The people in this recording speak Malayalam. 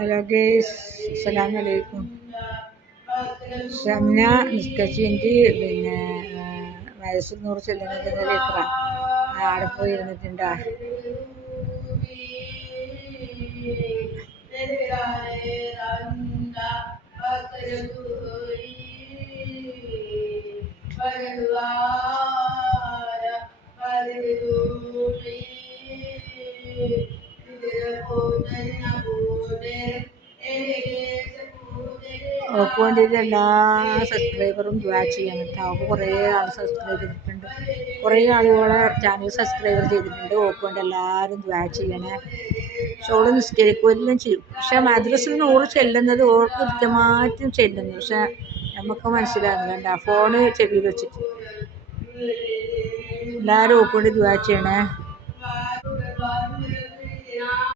ഹലോ ഗേസ്, അസ്സലാമലൈക്കും. ഷംന നിസ്കരിച്ചിട്ട് പിന്നെ വയസ്സുന്നൂറ് ചെല്ലുന്നതിൻ്റെ ലിക്ര ആടെ പോയി ഇരുന്നിട്ടുണ്ടാ. അവൾക്ക് വേണ്ടിയിട്ട് എല്ലാ സബ്സ്ക്രൈബറും ദുആ ചെയ്യാൻ കേട്ടോ. അവൾക്ക് കുറേ ആൾ സബ്സ്ക്രൈബ് ചെയ്തിട്ടുണ്ട്, കുറേ ആളുകളെ ചാനൽ സബ്സ്ക്രൈബർ ചെയ്തിട്ടുണ്ട്. അവൾക്ക് വേണ്ടി എല്ലാവരും ദുആ ചെയ്യണേ. പക്ഷെ അവൾ നിസ്കരിക്കും, എല്ലാം ചെയ്യും. പക്ഷെ മദ്രസിൽ 100 ചെല്ലുന്നത് ഓൾക്ക് കൃത്യമായിട്ടും ചെല്ലുന്നു. പക്ഷെ നമുക്ക് മനസ്സിലാകുന്നുണ്ട്, ആ ഫോണ് ചെവിയിൽ വെച്ചിട്ട്. എല്ലാവരും അവൾക്ക് വേണ്ടി ദുആ ചെയ്യണേ.